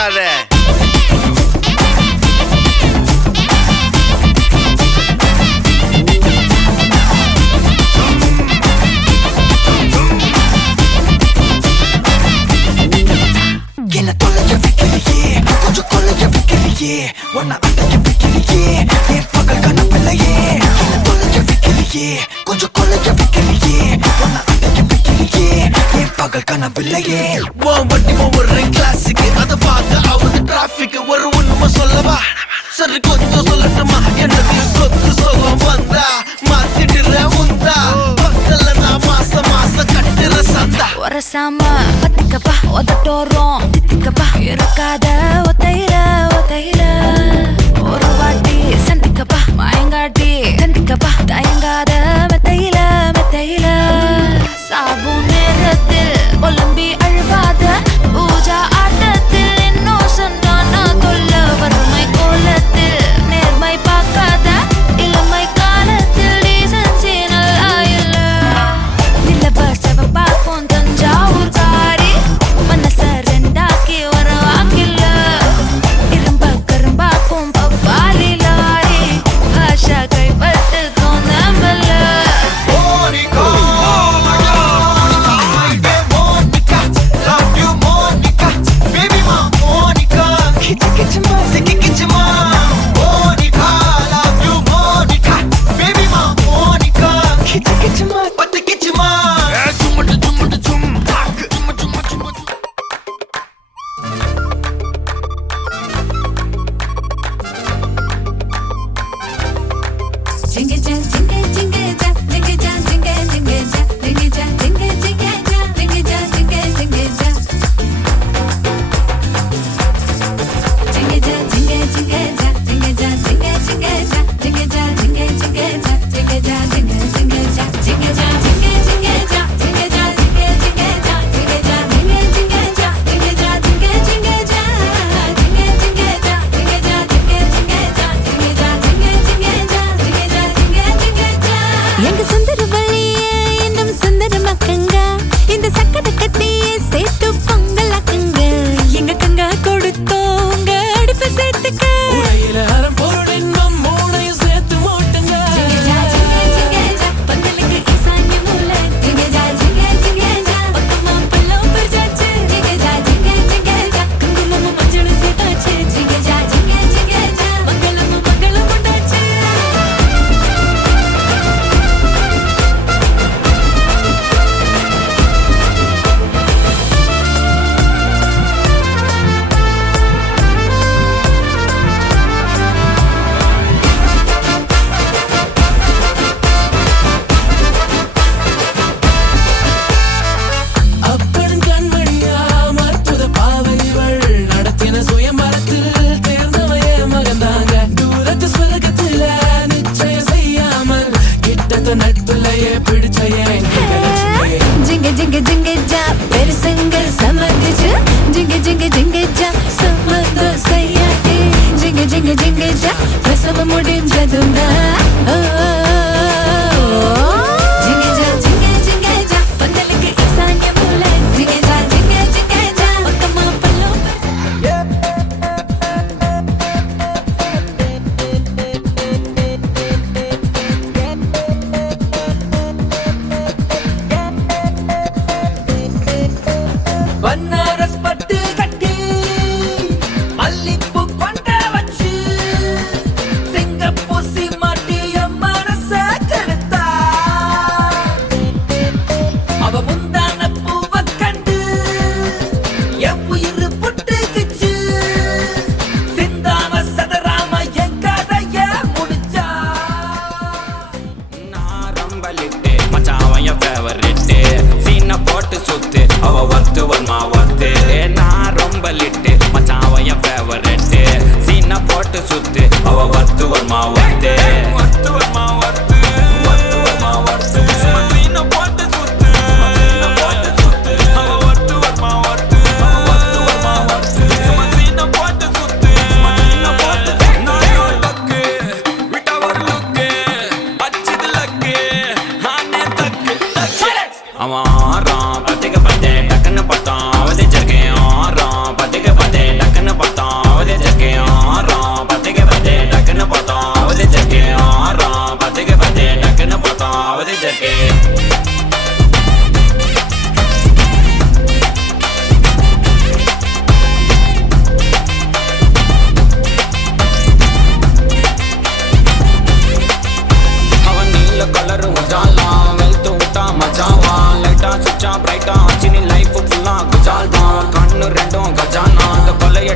விட்டுறாத. என்ன தொலைய வைக்கிறியே, கொஞ்சம் கொலைய வைக்கிறியே, உன்னை அடைய வைக்கிறியே, என் பகல் கனவில்லையே. என்ன தொலைய வைக்கிறியே, கொஞ்சம் கொலைய வைக்கிறியே, உன்னை அடைய வைக்கிறியே, என் பகல் கனவில்லையே. வண்டி ஒவ்வொரு கிளாஸுக்கு அதை பார்க்க ஆகுது டிராபிக். ஒரு உண்மை சொல்லவா, சரி கொஞ்சம் சொல்லட்டுமா? என்னது சொத்து சொகம் வந்தா மாத்திடுற உந்தா, பக்கத்துல நான் மாசம் மாசம் கட்டுற சந்தா. ஒரசாம பத்திக்கப்பா ஒதட்டோரம் தித்திக்கப்பா இருக்காத ஒத்தையில ஒத்தையில ஒரு வாட்டி சந்திக்கப்பா மாயங்காட்டி கந்திக்கப்பா தயங்காத மெத்தையில மெத்தையில சாவு நேரத்தில் ஒலம்பி அழுவாத பூஜா ஆட்டத்தில் இன்னும் சொன்னான தொல்ல வறுமை கோலத்தில் நேர்மை பார்க்காத இளமை காலத்தில் டீசன்சி நல்லா இல்ல நிலவ செவப்பா தஞ்சாவூர் காரி மனச ரெண்டாக்கி வர வாக்கில்ல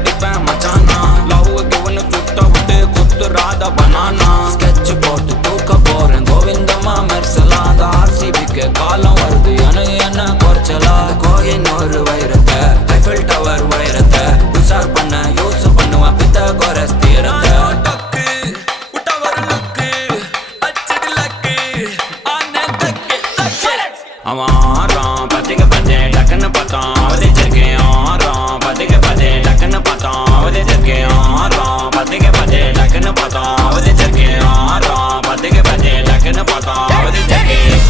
அடிப்பேன் மச்சானா லவ்வுக்கு ஒன்று சுட்ட விட்டு குத்துறாத பனானா ஸ்கெட்ச் போட்டு தூக்க போறேன் கோவிந்தமா மெர்சலா அந்த ஆர்சிபிக்கு காலம் வருது என்ன குறைச்சலா கோயின் ஒரு வைரத்தை ஐஃபில் டவர் வைரத்தை உஷார் பண்ண யூஸ் பண்ணுவேன் பித்தகோரஸ் தீரத்தை அவன் ஆறான் பத்திக்க பத்தே டக்குன்னு பார்த்தான் அவதிச்சிருக்கேன் ஆறான் பத்திக்க பத்தே டக்குன்னு பார்த்தான் அவதிச்சிருக்கேன் ஆறான் பத்திக்க பத்தே டக்குன்னு பார்த்தான் அவதிச்சிருக்கேன் ஆறான் பத்திக்க பத்தே டக்குன்னு பார்த்தான் அவதிச்சிருக்கேன்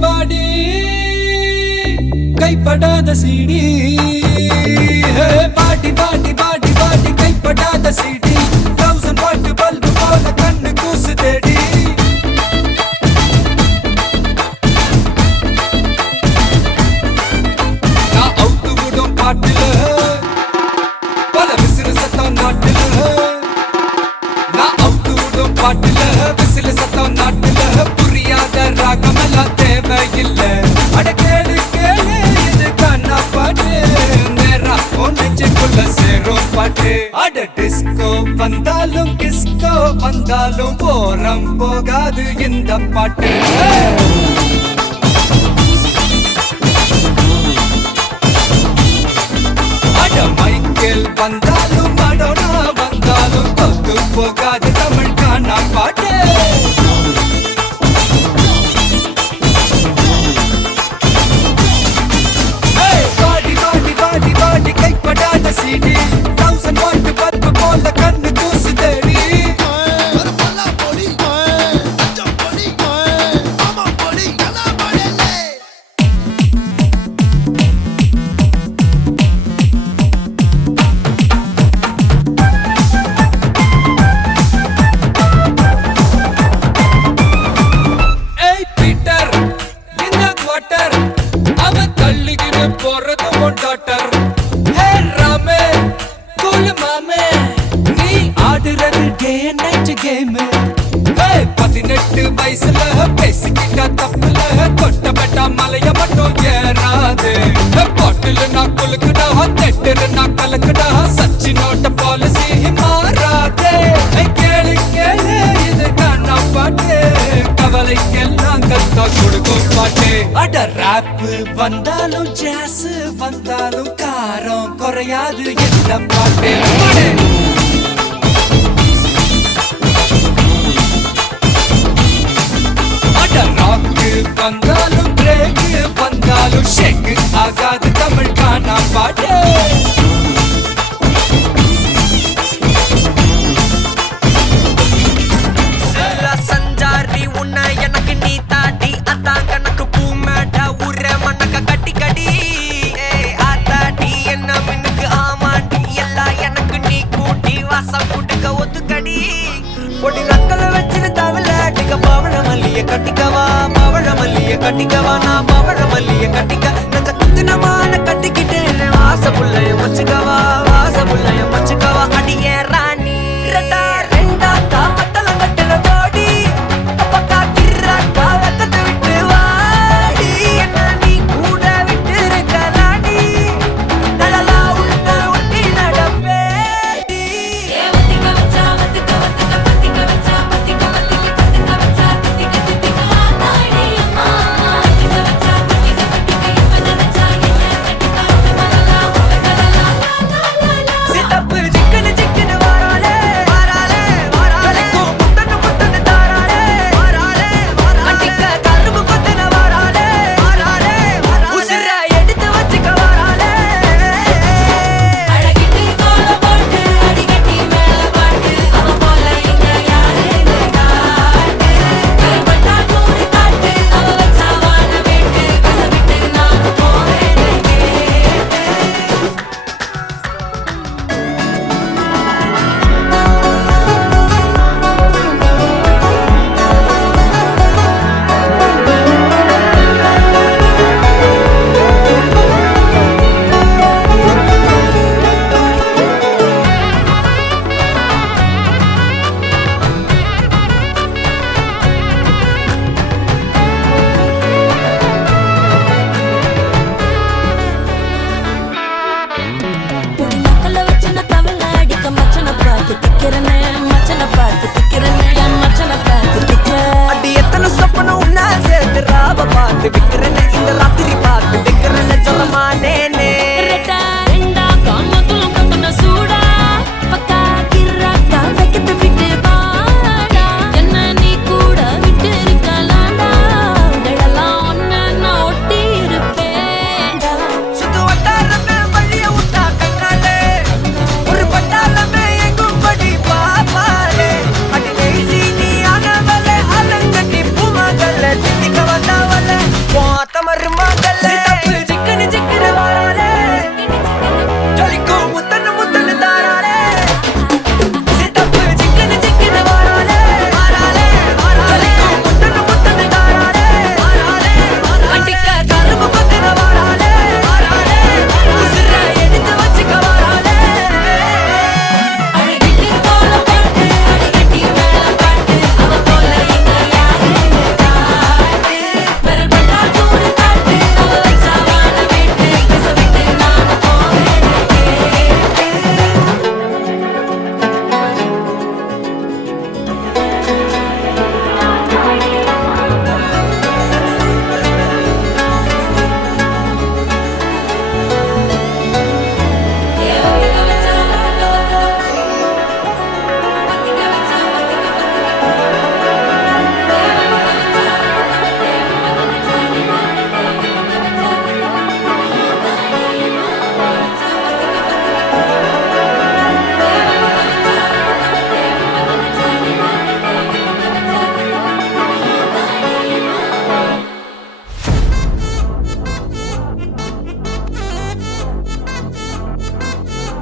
வாடி கைப்படாத சீடி வாடி வாடி வாடி வாடி கைப்படாத சீடி 1000 வாட் பல்பு போல கண்ணு கூசு தேடி நான் அவுத்து விடும் பாட்டுல பல விசிறு சத்தம் நாட்டுல நான் அவுத்து விடும் பாட்டுல விசிறு சத்தம் நாட்டுல புரியாத ராகமெல்லாம் தேவையில்லை அட கேளு கேளு இது கண்ணா பாட்டு நேரா ஒன்னுக்குள்ள சேரும் பாட்டு அட டிஸ்கோ வந்தாலும் கிஸ்கோ வந்தாலும் போரம் போகாது இந்த பாட்டு அட மைக்கேல் வந்தாலும் மடோனா வந்தாலும் தொத்து போகாது தமிழ் காணா பாட்டு கைப்படாத சீடி 1000 வாட் பல்பு போல கண்ணு கூசு தேடி ஏய் பீட்டர் இந்த குவார்ட்டர் அவன் தள்ளிக்கிட்டு போறது உன் டாக்டர் வயசுல பேசிக்கிட்டா தப்புல தொட்டப்பட்டா மலைய மட்டும் ஏறாது பாட்டில் நான் குலுக்குடா தெட்டுரு நான் கலக்குடா சச்சினோட பாலிசி மாறாதே கேளு கேளு இது காணா பாட்டு கவலைக்கெல்லாம் கத்தா கொடுக்கும் பாட்டு அட ராப் வந்தாலும் ஜாஸ் வந்தாலும் காரம் குறையாது இந்த பாட்டு ராக்கு வந்தாலும் பிரேக் வந்தாலும் ஷேக் ஆகாது தமிழ் காணா பாட்டு சஞ்சாரி உன்னை எனக்கு நீ தாட்டி அதான் கணக்கு பூமேட்டா உர மண்ணக்க கட்டி கடி ஆத்தாட்டி என்ன மின்னுக்கு ஆமாட்டி எல்லாம் எனக்கு நீ கூட்டி வாசம் கூட்டுக்க ஒத்துக்கடி பொடி நக்கல வச்சிரு தவள அடிக்க பவழ மல்லிய கட்டிக்கவா பவழ மல்லிய கட்டிக்கவா நான் பவழ மல்லிய கட்டிக்க நச்ச குத்தினமான கட்டிக்கிட்டு வாச புள்ளைய மச்சுக்கவா வாச புள்ளைய மச்சுக்கவா அடியே ராணி ரெண்டா தாமத்தல கட்டுல போடி அப்பக்கா கிர்ராக்கா வெக்கத்தை விட்டு வாடி என்ன நீ கூட விட்டு இருக்கலாடி நலலா உள்ள ஒட்டி நடப்பேடி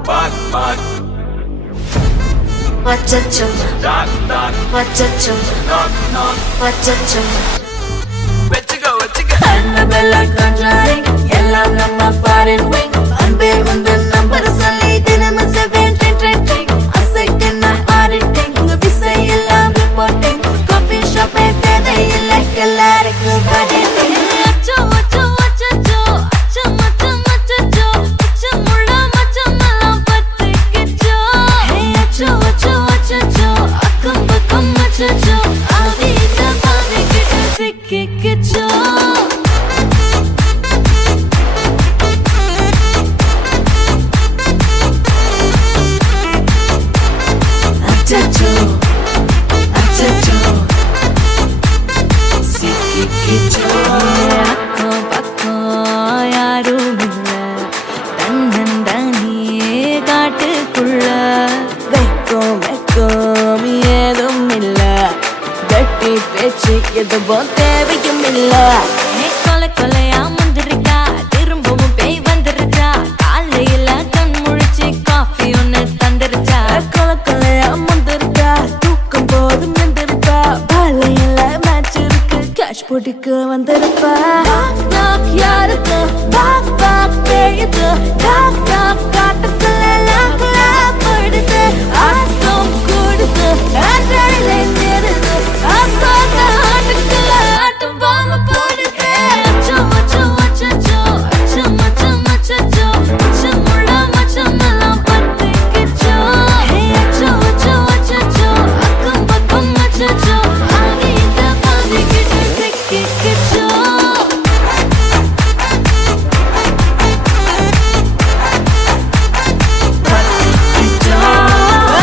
back back Wachacho, knock knock wachacho, knock knock wachacho. வெச்சுக்கோ Annabella conjuring, எல்லாம் நம்ம foreign wing. அன்பே உந்தன் number சொல்லி தினமும் 7 ட்ரெண்டிங். அசைக்கின auditing, உங்க விசை எல்லாம் reporting. Coffee shop தேவையில்லை எல்லாருக்கும் பதில். அச்சோ அச்சோ அச்சோ அச்சம் அச்சம் அச்சோ அச்சமுள்ள மச்சமெல்லாம் பத்திக்கிச்சோ. அச்சோ அச்சோ அச்சோ அக்கம் பக்கம் அச்சோ ஆவித பாவிக்கிட்டு சிக்கிக்கிச்சோ. அச்சோ அச்சோ சிக்கிக்கிச்சோ. அக்கம் பக்கம் யாரும் இல்ல, தன்னந்தனியே காட்டுக்குள்ள. வெக்கம் வெக்கம் ஏதும் இல்ல, கட்டி பேச்சு எதுவும் தேவையும் இல்ல. கொலை கொலையா வந்திருக்கா, திரும்பவும் பேய் வந்திருக்கா. காலையில கண் முழிச்சு காஃபி ஒன்னு தந்திருச்சா. கொலை கொலையா வந்திருக்கா, தூக்கம் போதும் நின்றிருக்கா. காலையில மேட்ச் இருக்கு, கேஷ் போட்டுக்கு வந்திருப்பா. யாருக்கு பாக் பாக் பேயுது, டாக் டாக் காட்டுக்குள்ள லாக்ல படுது. ஆட்டம் கூடுது, ஆட்டாளிலே நேருது, ஆசாத ஆட்டுக்குள்ள ஆட்டம் பாம்பு போடுது. அச்சோ அச்சோ அச்சோ அச்சம் அச்சம் அச்சோ அச்சமுள்ள மச்சமெல்லாம் பத்திக்கிச்சோ. அச்சோ அச்சோ அச்சோ அக்கம் பக்கம் அச்சோ ஆவித பாவிக்கிட்டு சிக்கிக்கிச்சோ.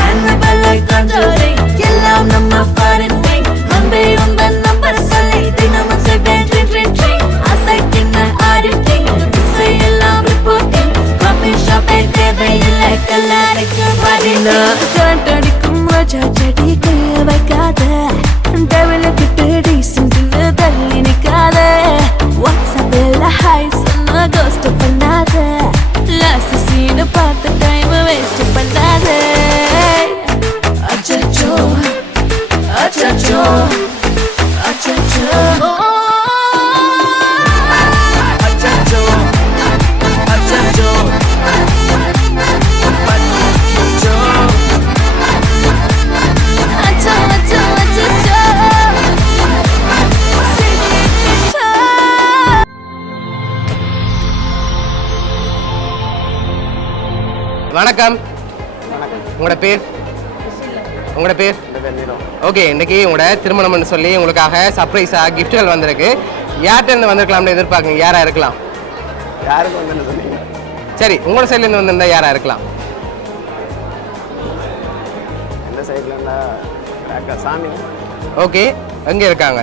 Annabella conjuring, எல்லாம் நம்ம foreign wing. அன்பே உந்தன் number சொல்லி தினமும் 7 ட்ரெண்டிங். அசைக்கின auditing, விசை எல்லாம் reporting. Coffee shop தேவையில்லை எல்லாருக்கும் பதில். கரண்ட் அடிக்கும் ரோஜா செடி கைய வைக்காத, டெவலப்பிட்டு டீசென்ட்னு தள்ளி நிக்காத. வாட்ஸ்அப்பில் ஹாய் சொன்ன கோஸ்ட் பண்ணாத, லாஸ்ட் சீன் பார்த்த டைம் வேஸ்ட் பண்ணாத. அச்சச்சோ அச்சச்சோ அச்சச்சோ அச்சச்சோ அச்சச்சோ பத்திக்கிச்சோ. அச்சோ அச்சோ அச்சச்சோ சிக்கிக்கிச்சோ. வணக்கம். உங்களோட பேர்? உங்களோட பேர்? ஓகே, இன்னைக்கு உங்களோட திருமணம்னு சொல்லி உங்களுக்காக சர்ப்ரைஸாக கிஃப்ட்கள் வந்திருக்கு. யார்கிட்ட வந்திருக்கலாம்னு எதிர்பார்க்குங்க? யாராக இருக்கலாம்? யாருக்கு வந்து சொன்னீங்க? சரி, உங்களோட சைட்லேருந்து வந்திருந்தா யாராக இருக்கலாம்? எந்த சைட்லன்னா அக்கா சாமி ஓகே, எங்கே இருக்காங்க?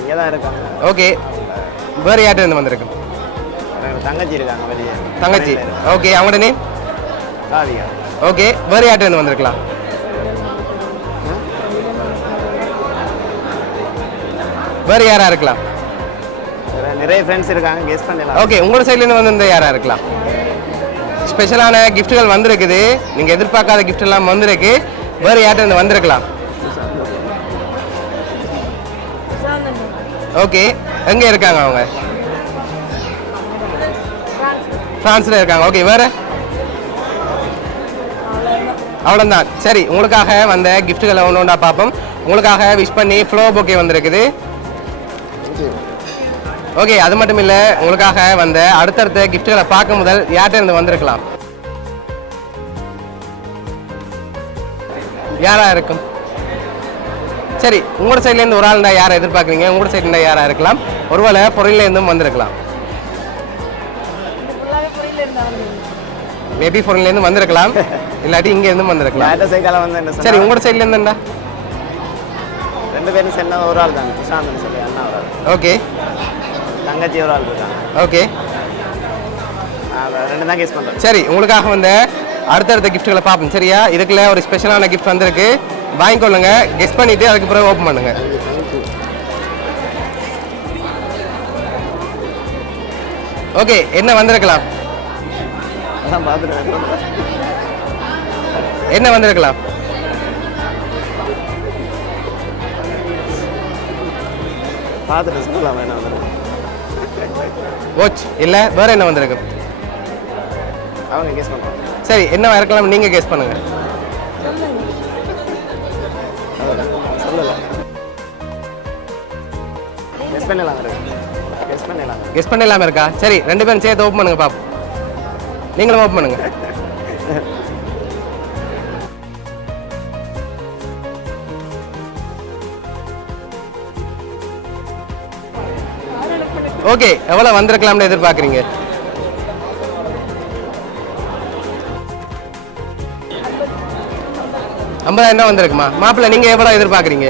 இங்கே தான் இருக்காங்க. ஓகே, வேறு யார்கிட்ட வந்திருக்கு? எனக்கு தங்கச்சி இருக்காங்க வெளியே. தங்கச்சி. ஓகே, அவங்களோட நேம்? ராதிகா. ஓகே, வேறு யார்கிட்ட வந்திருக்கலாம்? வேறு யாராக இருக்கலாம்? நிறைய ஃப்ரெண்ட்ஸ் இருக்காங்க, கெஸ் பண்ணலாம். ஓகே, உங்களோட சைட்லேருந்து வந்திருந்த யாராக இருக்கலாம்? ஸ்பெஷலான கிஃப்ட்டுகள் வந்திருக்குது, நீங்கள் எதிர்பார்க்காத கிஃப்ட் எல்லாம் வந்திருக்கு. வேறு யார்கிட்ட வந்திருக்கலாம்? ஓகே, எங்கே இருக்காங்க அவங்க? ஃப்ரான்ஸில் இருக்காங்க. ஓகே, வேறு? அவ்வளோதான். சரி, உங்களுக்காக வந்த கிஃப்ட்டுகளை ஒன்று ஒன்றா பார்ப்போம். உங்களுக்காக விஷ் பண்ணி ஃப்ளோ பொக்கே வந்திருக்குது. ஓகே, அது மட்டும் இல்லை, உங்களுக்காக வந்த அடுத்தடுத்த கிஃப்ட்டுகளை பார்க்க முதல் யார்கிட்ட இருந்து வந்திருக்கலாம்? யாரா இருக்கும்? சரி, உங்களோட சைட்லேருந்து ஒரு ஆள் இருந்தால் யாரை எதிர்பார்க்குறீங்க? உங்களோட சைட்ல இருந்தால் யாராக இருக்கலாம்? ஒருவேளை பொருள்லேருந்தும் வந்திருக்கலாம். மேபி பொருள்லேருந்து வந்திருக்கலாம், இல்லாட்டி இங்கே இருந்தும் வந்திருக்கலாம். யார்கிட்ட சைக்கால வந்து என்ன சரி, உங்களோட சைட்லேருந்துண்டா? ரெண்டு பேரும் சேர்ந்தா ஒரு ஆள் தாங்க, சுஷாந்த்னு சொல்லி அண்ணா ஒரு ஆள். ஓகே, தங்கச்சி ஒரு ஆள் இருக்காங்க. ஓகே, ரெண்டு தான் கெஸ் பண்ணுறேன். சரி, உங்களுக்காக வந்த அடுத்தடுத்த கிஃப்ட்டுகளை பார்ப்போம். சரியா? இதுக்குள்ள ஒரு ஸ்பெஷலான கிஃப்ட் வந்திருக்கு, வாங்கிக்கொள்ளுங்க. கெஸ் பண்ணிட்டு அதுக்கு பிறகு ஓப்பன் பண்ணுங்க. ஓகே, என்ன வந்திருக்கலாம்? அதான் பார்த்துட்டு என்ன வந்திருக்கலாம்? பார்த்துட்டு சொல்லலாம் வேணாம் வந்துருக்கு. வாட்ச் இல்ல வேற என்ன வந்திருக்கு? அவங்க கெஸ் பண்ணுவாங்க. சரி என்னவா இருக்கலாம் நீங்க கெஸ் பண்ணுங்க. சொல்லலை. கெஸ் பண்ணலாம் கெஸ் பண்ணலாம். கெஸ் பண்ணலாம இருக்கா? சரி 2 பேரும் சேர்த்து ஓப்பன் பண்ணுங்க பாப்போம். நீங்களும் ஓப்பன் பண்ணுங்க. ஓகே எவ்வளவு வந்திருக்கலாம்னு எதிர்பார்க்குறீங்க? 50,000 வந்திருக்குமா? மாப்பிள்ளை நீங்க எவ்வளவு எதிர்பார்க்குறீங்க?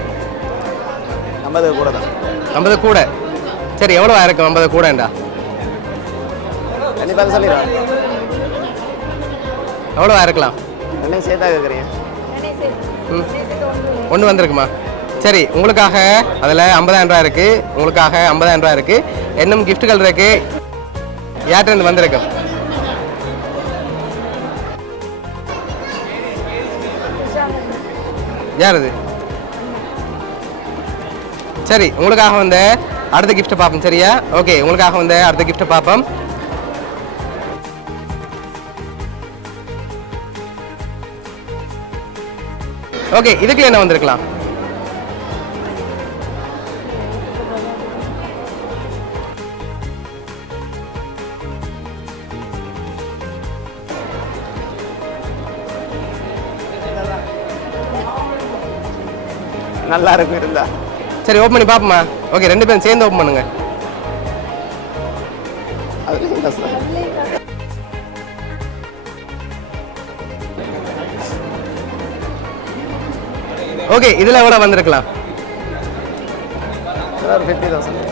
50 கூட தான். 50 கூட. சரி எவ்வளவு இருக்கும் 50 கூடண்டா? கண்டிப்பாக சொல்லிடுவேன். எவ்வளவு இருக்கலாம்? ரெண்டையும் சேர்த்தா கேட்குறீங்க. ஒன்று வந்திருக்குமா? சரி உங்களுக்காக அதில் 50,000 இருக்கு, உங்களுக்காக 50,000 இருக்கு, இன்னும் கிஃப்ட்டுகள் இருக்கு. யார்கிட்ட வந்திருக்கு? யார் இது? சரி உங்களுக்காக வந்து அடுத்த கிஃப்ட்டை பார்ப்போம். சரியா? ஓகே உங்களுக்காக வந்து அடுத்த கிஃப்ட்டை பார்ப்போம். ஓகே இதுக்குள்ள என்ன வந்திருக்கலாம்? நல்லா இருக்கும் இருந்தா. சரி ஓப்பன் பண்ணி பார்ப்போமா? ஓகே 2 பேரும் சேர்ந்து ஓப்பன் பண்ணுங்க. ஓகே இதுல எவ்வளவு வந்திருக்கலாம்?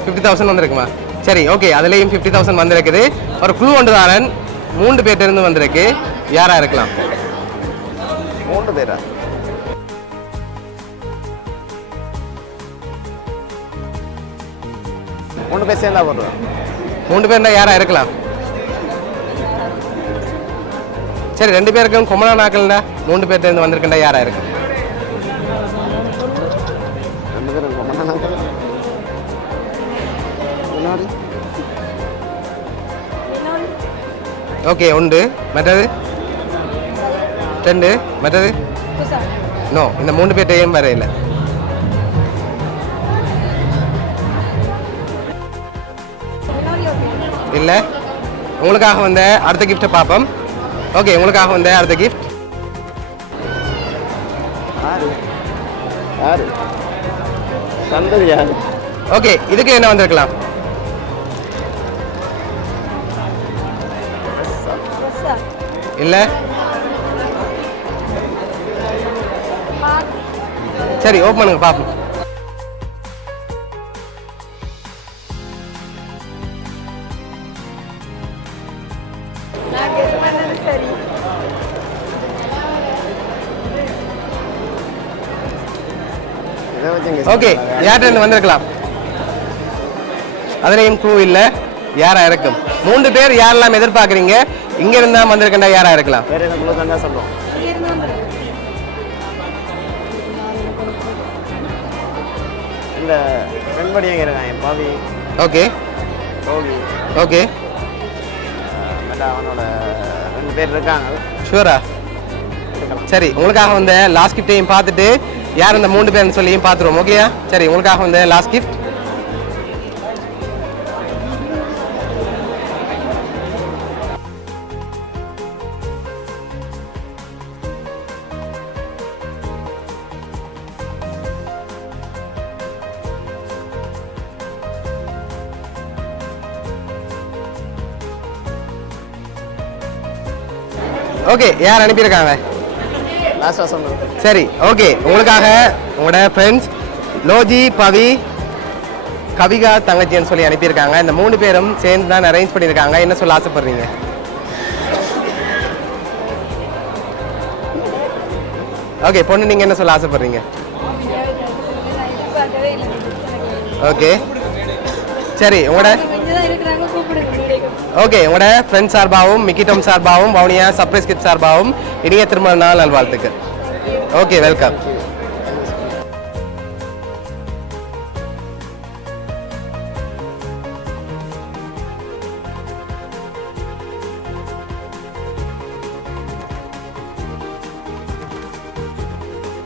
50,000 வந்திருக்குமா? சரி ஓகே அதுலயும் 50,000 வந்திருக்குது. ஒரு குழு ஒன்று தாரன் 3 பேர்ட்ட இருந்து வந்திருக்கு. யாரா இருக்கலாம்? 3 பேரா? 3 பேர் சேர்ந்தா போடுவேன். 3 பேர்னா யாரா இருக்கலாம்? சரி 2 பேருக்கும் கொமலா நாக்கள்னா 3 பேர்ட்ட இருந்து வந்திருக்கா யாரா இருக்கு? 2 பேரும் கொமலா நாக்கள். ஓகே 1 மற்றது 2 மற்றது நோ இந்த 3 பேர்ட்டையும் வர இல்லை. இல்லை உங்களுக்காக வந்து அடுத்த கிஃப்ட்டை பார்ப்போம். ஓகே உங்களுக்காக வந்து அடுத்த கிஃப்ட். யாரு தந்தது யாரு? ஓகே இதுக்கு என்ன வந்திருக்கலாம்? இல்லை சரி ஓப்பன் பண்ணுங்க பார்ப்போம். ஓகே யார்கிட்ட வந்திருக்கலாம்? அதுலேயும் க்ளூ இல்லை. யாரா இருக்கும்? 3 பேர் யாரெல்லாம் எதிர்பார்க்குறீங்க? இங்க இருந்தா வந்திருக்கா யாரா இருக்கலாம்? வேற என்ன க்ளூ தந்தா சொல்லுவோம். இந்த பெண்படியங்க இருக்காங்க பாவி. ஓகே கோவி. ஓகே அவனோட 2 பேர் இருக்காங்க. ஷூரா? சரி உங்களுக்காக வந்து லாஸ்ட் கிஃப்டையும் பார்த்துட்டு யார் இந்த 3 பேர்னு சொல்லியும் பார்த்துருவோம். ஓகேயா? சரி உங்களுக்காக வந்து லாஸ்ட் கிஃப்ட். ஓகே யார் அனுப்பியிருக்காங்க? சரி ஓகே உங்களுக்காக உங்களோட ஃப்ரெண்ட்ஸ் லோஜி பவி கவிகா தங்கச்சின்னு சொல்லி அனுப்பியிருக்காங்க. இந்த 3 பேரும் சேர்ந்து தான் அரேஞ்ச் பண்ணியிருக்காங்க. என்ன சொல்ல ஆசைப்படுறீங்க? ஓகே பொண்ணு நீங்கள் என்ன சொல்ல ஆசைப்படுறீங்க? ஓகே சரி உங்களோட ஓகே உங்களோட ஃப்ரெண்ட்ஸ் சார்பாகவும் மிக்கிடம் சார்பாகவும் வவுனியா சர்ப்ரைஸ் கிட் சார்பாகவும் இனிய திருமண நாள் நல்வாழ்த்துக்கள். Okay welcome.